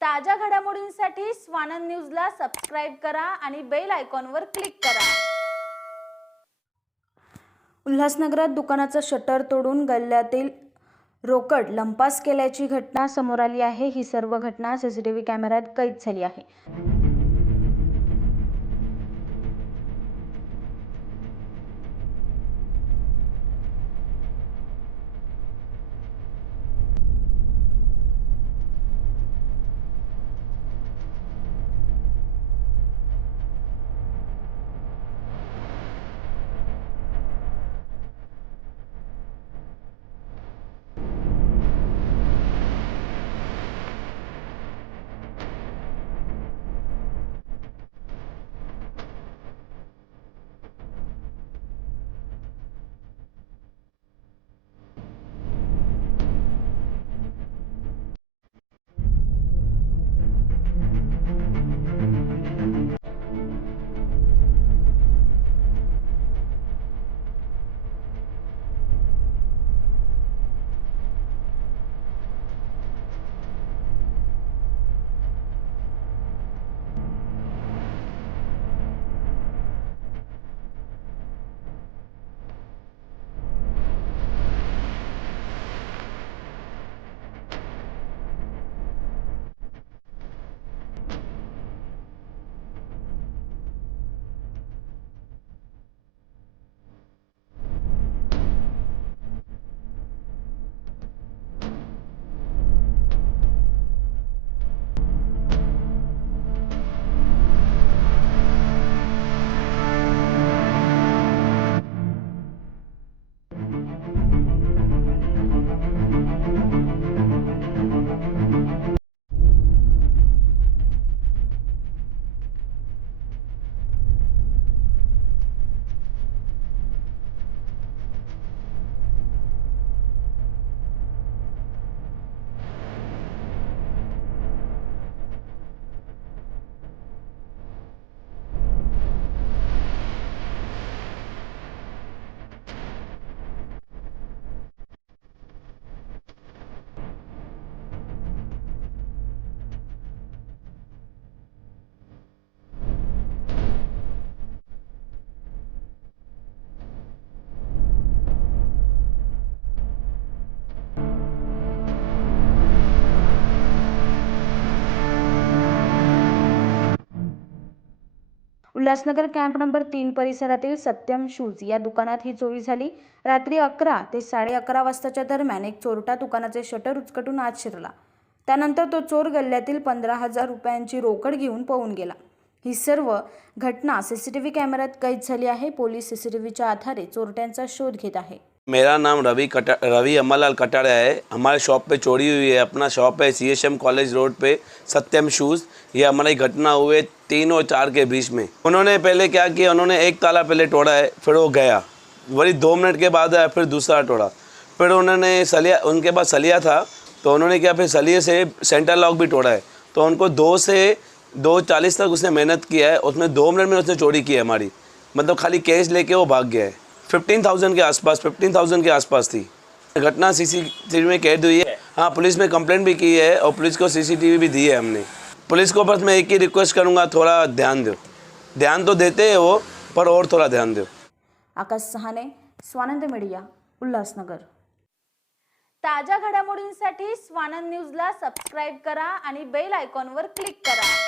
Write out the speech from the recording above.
ताज्या घडामोडींसाठी स्वानंद न्यूजला सबस्क्राईब करा आणि बेल आयकॉनवर क्लिक करा. उल्हासनगरात दुकानाचं शटर तोडून गल्ल्यातील रोकड लंपास केल्याची घटना समोर आली आहे. ही सर्व घटना सीसीटीव्ही कॅमेऱ्यात कैद झाली आहे. उल्हासनगर कॅम्प नंबर तीन परिसरातील सत्यम शूज या दुकानात ही चोरी झाली. रात्री अकरा ते साडे अकरा वाजताच्या दरम्यान एक चोरटा दुकानाचे शटर उचकटून आत शिरला. त्यानंतर तो चोर गल्ल्यातील पंधरा हजार रुपयांची रोकड घेऊन पळून गेला. ही सर्व घटना सीसीटीव्ही कॅमेऱ्यात कैद झाली आहे. पोलीस सीसीटीव्हीच्या आधारे चोरट्यांचा शोध घेत आहे. मेरा नाम रवि कटा, रवि अम्मालाल कटारा है। हमारे शॉप पे चोरी हुई है। अपना शॉप है C S M college road पे, सत्यम शूज़। ये हमारी घटना हुए तीन और चार के बीच में। उन्होंने पहले क्या किया, उन्होंने एक ताला पहले तोड़ा है, फिर वो गया। वही दो मिनट के बाद आया, फिर दूसरा तोड़ा। फिर उन्होंने सलिया, उनके पास सलिया था तो उन्होंने क्या फिर सलिए से सेंटर लॉक भी तोड़ा है। तो उनको दो से, दो चालीस तक उसने मेहनत किया है उसमें दो मिनट में उसने चोरी की है हमारी। मतलब खाली कैश लेके वो भाग गया है। फिफ्टीन थाउजेंड के आसपास फिफ्टीन थाउजेंड के आसपास थी। घटना सीसीटीवी में कैद हुई है। हाँ पुलिस में कंप्लेंट भी की है और पुलिस को सीसीटीवी भी दी है हमने। पुलिस को बस मैं एक ही रिक्वेस्ट करूँगा थोड़ा ध्यान दो। ध्यान तो देते हैं वो पर और थोड़ा ध्यान दो। आकाश सहाने स्वानंद मीडिया उल्हासनगर. ताज्या घडामोडींसाठी स्वानंद न्यूजला सबस्क्राईब करा आणि बेल आयकॉनवर क्लिक करा.